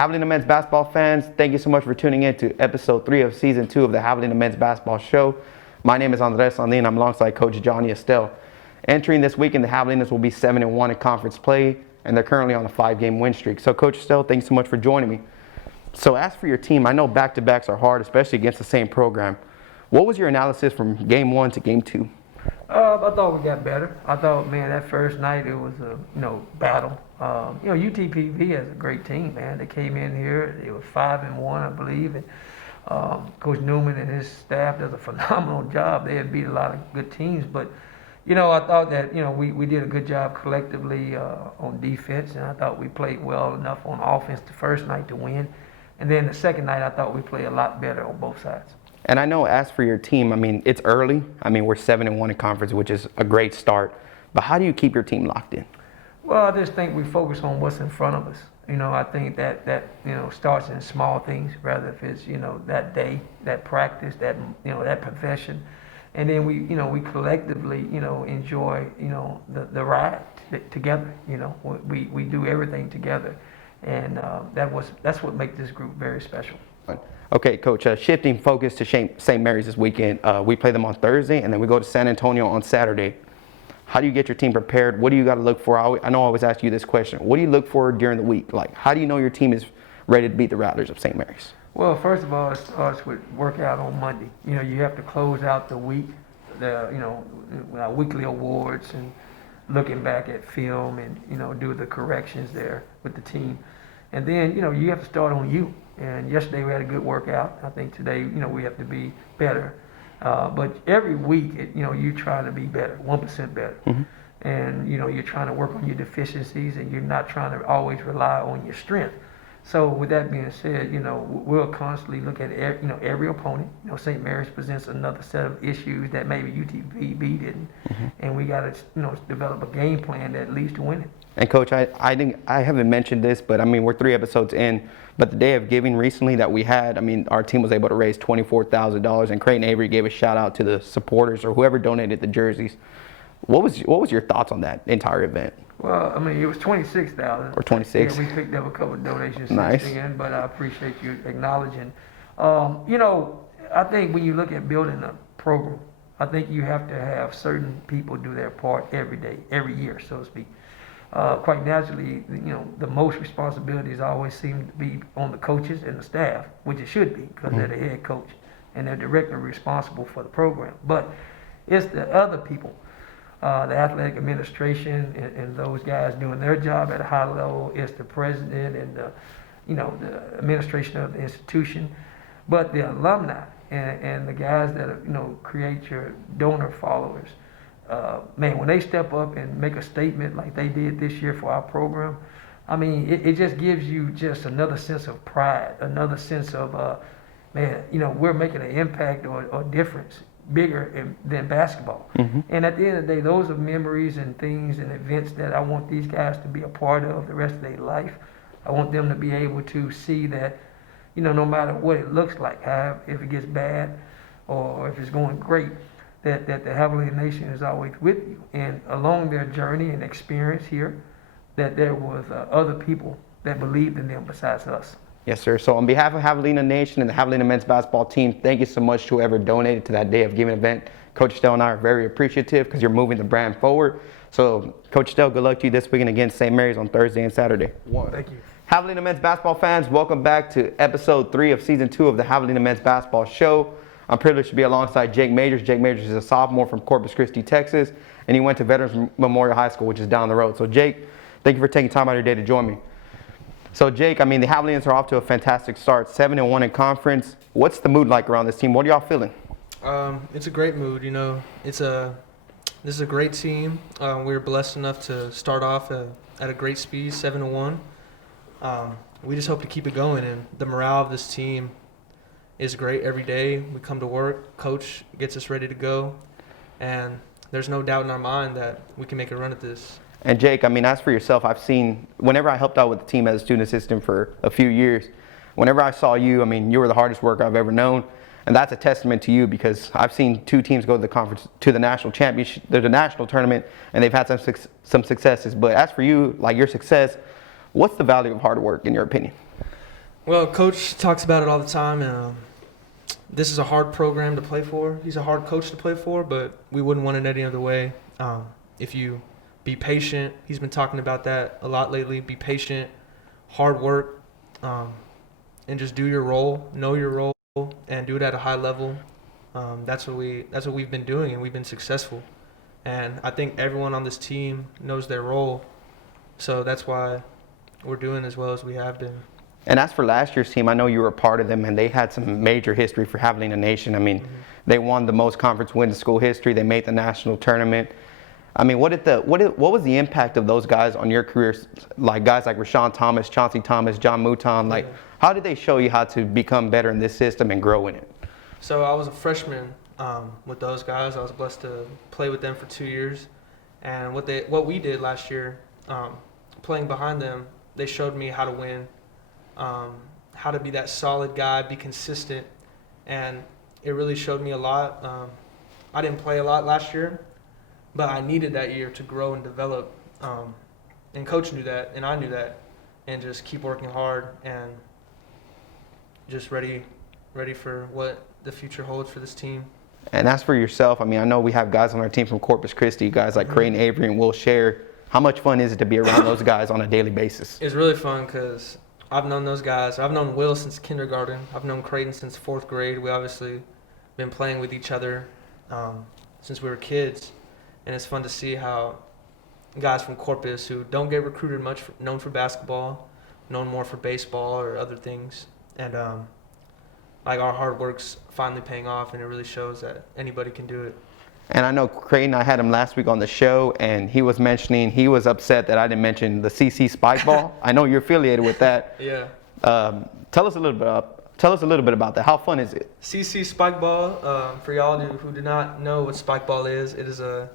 Javelina men's basketball fans, thank you so much for tuning in to episode 3 of season 2 of the Javelina men's basketball show. My name is Landin. I'm alongside Coach Johnny Estelle. Entering this weekend, the Javelinas will be 7-1 in conference play, and they're currently on a 5-game win streak. So Coach Estelle, thanks so much for joining me. So as for your team, I know back-to-backs are hard, especially against the same program. What was your analysis from game 1 to game 2? I thought we got better. I thought, man, that first night it was a battle. UTPB has a great team, man. They came in here. It was 5-1, I believe, and Coach Newman and his staff does a phenomenal job. They had beat a lot of good teams, but I thought that we did a good job collectively on defense, and I thought we played well enough on offense the first night to win. And then the second night, I thought we played a lot better on both sides. And I know as for your team, it's early. We're 7-1 in conference, which is a great start. But how do you keep your team locked in? Well, I just think we focus on what's in front of us. I think that starts in small things, rather if it's, that day, that practice, that profession. And then we collectively, enjoy, the ride together. We do everything together. And that's what makes this group very special. Okay, Coach, shifting focus to St. Mary's this weekend. We play them on Thursday, and then we go to San Antonio on Saturday. How do you get your team prepared? What do you got to look for? I know I always ask you this question. What do you look for during the week? Like, how do you know your team is ready to beat the Rattlers of St. Mary's? Well, first of all, it starts with workout on Monday. You have to close out the week, our weekly awards and looking back at film and, do the corrections there with the team. And then, you have to start on you. And yesterday we had a good workout. I think today, we have to be better. But every week, you try to be better, 1% better. Mm-hmm. And, you're trying to work on your deficiencies and you're not trying to always rely on your strength. So with that being said, we'll constantly look at, every opponent. St. Mary's presents another set of issues that maybe UTPB didn't. Mm-hmm. And we got to, develop a game plan that leads to winning. And Coach, I haven't mentioned this, but we're 3 episodes in. But the day of giving recently that we had, our team was able to raise $24,000, and Creighton Avery gave a shout out to the supporters or whoever donated the jerseys. What was your thoughts on that entire event? Well, it was $26,000. Or 26. Yeah, we picked up a couple of donations nice. Since then, but I appreciate you acknowledging. I think when you look at building a program, I think you have to have certain people do their part every day, every year, so to speak. Quite naturally, the most responsibilities always seem to be on the coaches and the staff, which it should be because they're the head coach and they're directly responsible for the program. But it's the other people, the athletic administration and those guys doing their job at a high level. It's the president and the administration of the institution, but the alumni and the guys that create your donor followers. When they step up and make a statement like they did this year for our program, it just gives you just another sense of pride, another sense of, we're making an impact or difference bigger than basketball. Mm-hmm. And at the end of the day, those are memories and things and events that I want these guys to be a part of the rest of their life. I want them to be able to see that, no matter what it looks like, if it gets bad or if it's going great, that the Javelina Nation is always with you. And along their journey and experience here, that there was other people that believed in them besides us. Yes, sir. So on behalf of Javelina Nation and the Javelina men's basketball team, thank you so much to whoever donated to that day of giving event. Coach Estelle and I are very appreciative because you're moving the brand forward. So Coach Estelle, good luck to you this weekend against St. Mary's on Thursday and Saturday. Thank you. Javelina men's basketball fans, welcome back to episode 3 of season 2 of the Javelina men's basketball show. I'm privileged to be alongside Jake Majors. Jake Majors is a sophomore from Corpus Christi, Texas, and he went to Veterans Memorial High School, which is down the road. So Jake, thank you for taking time out of your day to join me. So Jake, the Javelinas are off to a fantastic start, 7-1 in conference. What's the mood like around this team? What are y'all feeling? It's a great mood. This is a great team. We were blessed enough to start off at a great speed, 7-1. We just hope to keep it going, and the morale of this team is great every day. We come to work, coach gets us ready to go, and there's no doubt in our mind that we can make a run at this. And Jake, as for yourself, I've seen, whenever I helped out with the team as a student assistant for a few years, whenever I saw you, you were the hardest worker I've ever known. And that's a testament to you because I've seen 2 teams go to the conference, to the national championship, the national tournament, and they've had some successes. But as for you, like your success, what's the value of hard work in your opinion? Well, Coach talks about it all the time, and this is a hard program to play for. He's a hard coach to play for, but we wouldn't want it any other way. If you be patient, he's been talking about that a lot lately. Be patient, hard work, and just do your role, know your role, and do it at a high level. That's what we've been doing, and we've been successful. And I think everyone on this team knows their role, so that's why we're doing as well as we have been. And as for last year's team, I know you were a part of them, and they had some major history for Javelina Nation. I mean, they won the most conference wins in school history. They made the national tournament. I mean, what was the impact of those guys on your careers? Like guys like Rashawn Thomas, Chauncey Thomas, John Mouton. Like, how did they show you how to become better in this system and grow in it? So I was a freshman with those guys. I was blessed to play with them for 2 years, and what we did last year, playing behind them, they showed me how to win. How to be that solid guy, be consistent, and it really showed me a lot. I didn't play a lot last year, but I needed that year to grow and develop, and Coach knew that, and I knew that, and just keep working hard and just ready for what the future holds for this team. And as for yourself, I mean, I know we have guys on our team from Corpus Christi, guys like Creighton Avery and Will Share. How much fun is it to be around those guys on a daily basis? It's really fun because I've known those guys. I've known Will since kindergarten. I've known Creighton since 4th grade. We obviously been playing with each other since we were kids, and it's fun to see how guys from Corpus who don't get recruited much, known for basketball, known more for baseball or other things, and like our hard work's finally paying off, and it really shows that anybody can do it. And I know Creighton, I had him last week on the show, and he was mentioning he was upset that I didn't mention the CC Spike Ball. I know you're affiliated with that. Yeah. Tell us a little bit about that. How fun is it? CC Spike Ball, for y'all who do not know what Spike Ball is, it is a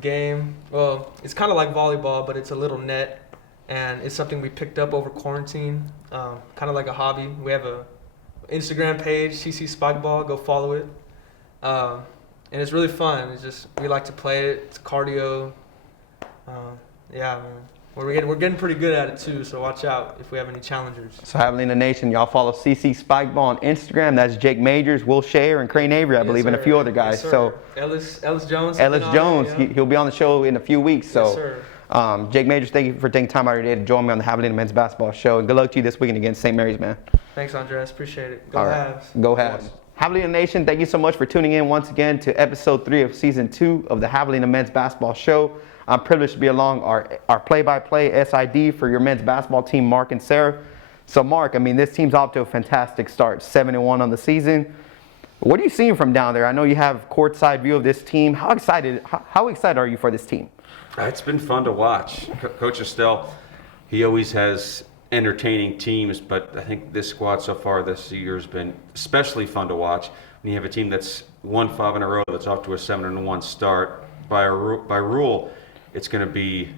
game. Well, it's kind of like volleyball, but it's a little net, and it's something we picked up over quarantine, kind of like a hobby. We have a Instagram page, CC Spike Ball. Go follow it. And it's really fun. It's just, we like to play it. It's cardio. Yeah, man. We're getting pretty good at it too, so watch out if we have any challengers. So Javelina Nation, y'all follow CC Spike Ball on Instagram. That's Jake Majors, Will Share, and Creighton Avery, I believe, and a few other guys. Yes, so Ellis Jones. He'll be on the show in a few weeks. So Yes, sir. Jake Majors, thank you for taking time out of your day to join me on the Javelina Men's Basketball Show. And good luck to you this weekend against St. Mary's, man. Thanks, Andres. Appreciate it. Go All right. Habs. Go Habs. Javelina Nation, thank you so much for tuning in once again to episode 3 of season 2 of the Javelina Men's Basketball Show. I'm privileged to be along our play-by-play SID for your men's basketball team, Mark and Sarah. So Mark, I mean, this team's off to a fantastic start, 7-1 on the season. What are you seeing from down there? I know you have courtside view of this team. How excited are you for this team? It's been fun to watch. Coach Estelle, he always has entertaining teams, but I think this squad so far this year has been especially fun to watch. When you have a team that's won 5 in a row, that's off to a 7-1 start, by rule, it's going to be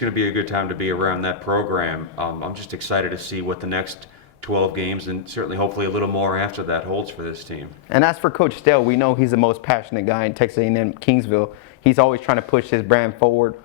a good time to be around that program. I'm just excited to see what the next 12 games and certainly hopefully a little more after that holds for this team. And as for Coach Estelle, we know he's the most passionate guy in Texas A&M Kingsville. He's always trying to push his brand forward.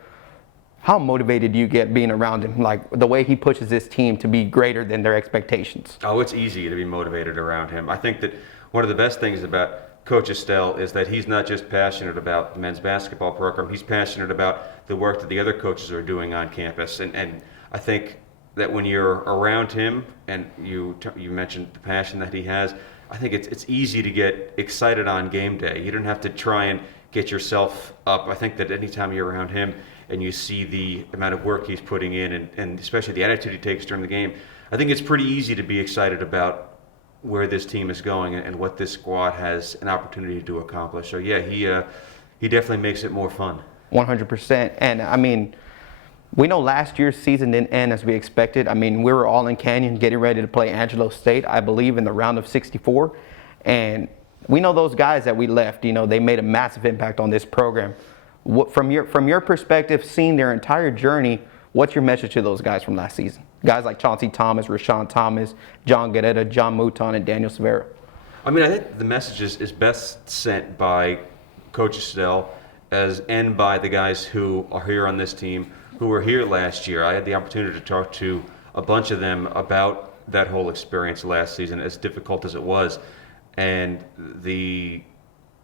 How motivated do you get being around him? Like the way he pushes this team to be greater than their expectations? Oh, it's easy to be motivated around him. I think that one of the best things about Coach Estelle is that he's not just passionate about the men's basketball program, he's passionate about the work that the other coaches are doing on campus. And I think that when you're around him, and you mentioned the passion that he has, I think it's easy to get excited on game day. You don't have to try and get yourself up. I think that anytime you're around him and you see the amount of work he's putting in and especially the attitude he takes during the game, I think it's pretty easy to be excited about where this team is going and what this squad has an opportunity to accomplish. So yeah, he definitely makes it more fun. 100%. And I mean, we know last year's season didn't end as we expected. I mean, we were all in Canyon getting ready to play Angelo State, I believe, in the round of 64. And we know those guys that we left, you know, they made a massive impact on this program. From your perspective, seeing their entire journey, what's your message to those guys from last season? Guys like Chauncey Thomas, Rashawn Thomas, John Guerretta, John Mouton, and Daniel Severo. I mean, I think the message is best sent by Coach Estelle and by the guys who are here on this team, who were here last year. I had the opportunity to talk to a bunch of them about that whole experience last season, as difficult as it was. And the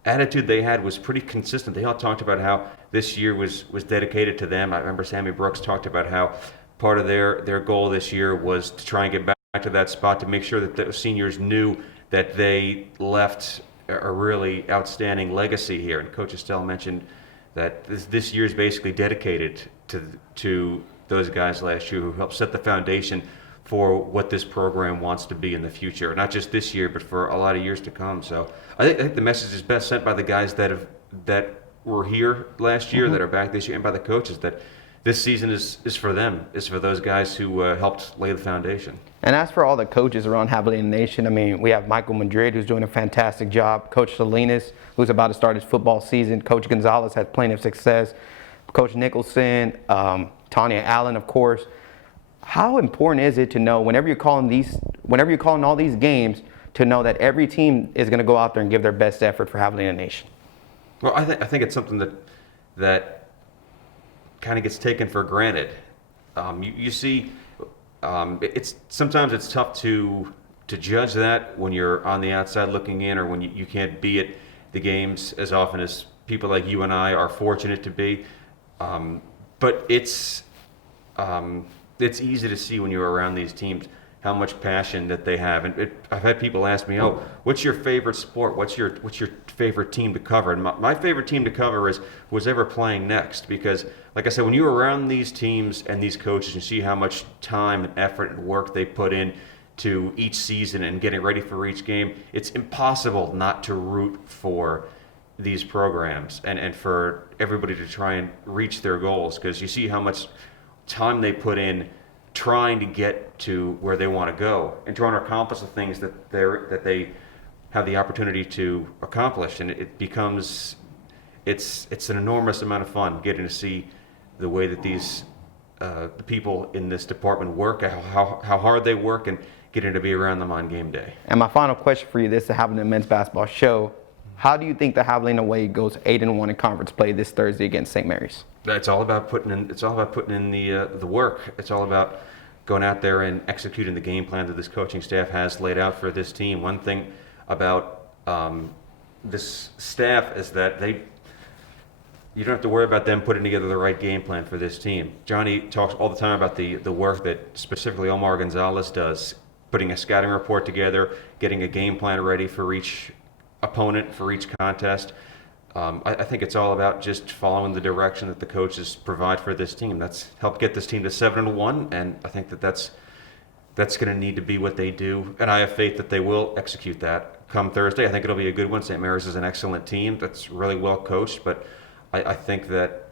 attitude they had was pretty consistent. They all talked about how this year was dedicated to them. I remember Sammy Brooks talked about how part of their goal this year was to try and get back to that spot, to make sure that the seniors knew that they left a really outstanding legacy here. And Coach Estelle mentioned that this year is basically dedicated to those guys last year who helped set the foundation for what this program wants to be in the future, not just this year, but for a lot of years to come. So I think the message is best sent by the guys that were here last year, that are back this year, and by the coaches, that this season is for them. It's for those guys who helped lay the foundation. And as for all the coaches around Javelina Nation, I mean, we have Michael Madrid, who's doing a fantastic job. Coach Salinas, who's about to start his football season. Coach Gonzalez had plenty of success. Coach Nicholson, Tanya Allen, of course. How important is it to know whenever you're calling all these games, to know that every team is going to go out there and give their best effort for Javelina Nation? Well, I think it's something that kind of gets taken for granted. You see, sometimes it's tough to judge that when you're on the outside looking in, or when you can't be at the games as often as people like you and I are fortunate to be. But it's easy to see when you're around these teams how much passion that they have. And I've had people ask me, "Oh, what's your favorite sport? What's your favorite team to cover?" And my favorite team to cover is who's ever playing next, because, like I said, when you're around these teams and these coaches, you see how much time and effort and work they put in to each season and getting ready for each game. It's impossible not to root for these programs and for everybody to try and reach their goals, because you see how much time they put in trying to get to where they want to go and trying to accomplish the things that they have the opportunity to accomplish. And it becomes, it's an enormous amount of fun getting to see the way that these the people in this department work, how hard they work, and getting to be around them on game day. And my final question for you, this is the Javelina Men's Basketball Show. How do you think the Javelina way goes 8-1 in conference play this Thursday against St. Mary's? It's all about putting in the work. It's all about going out there and executing the game plan that this coaching staff has laid out for this team. One thing about this staff is that you don't have to worry about them putting together the right game plan for this team. Johnny talks all the time about the work that specifically Omar Gonzalez does, putting a scouting report together, getting a game plan ready for each opponent, for each contest. I think it's all about just following the direction that the coaches provide for this team. That's helped get this team to 7-1, and I think that's going to need to be what they do. And I have faith that they will execute that come Thursday. I think it'll be a good one. St. Mary's is an excellent team that's really well coached, but I think that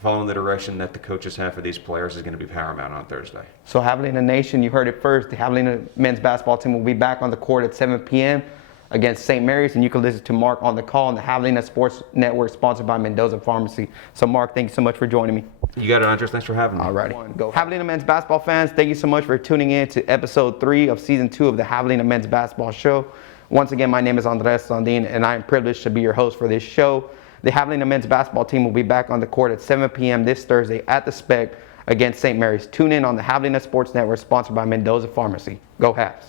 following the direction that the coaches have for these players is going to be paramount on Thursday. So Javelina Nation, you heard it first. The Javelina men's basketball team will be back on the court at 7 p.m. against St. Mary's, and you can listen to Mark on the call on the Javelina Sports Network, sponsored by Mendoza Pharmacy. So Mark, thank you so much for joining me. You got it, Andres. Thanks for having me. All righty. Go. Javelina men's basketball fans, thank you so much for tuning in to episode 3 of season 2 of the Javelina Men's Basketball Show. Once again, my name is Andres Landin, and I am privileged to be your host for this show. The Javelina men's basketball team will be back on the court at 7 p.m. this Thursday at the Spec against St. Mary's. Tune in on the Javelina Sports Network, sponsored by Mendoza Pharmacy. Go Habs.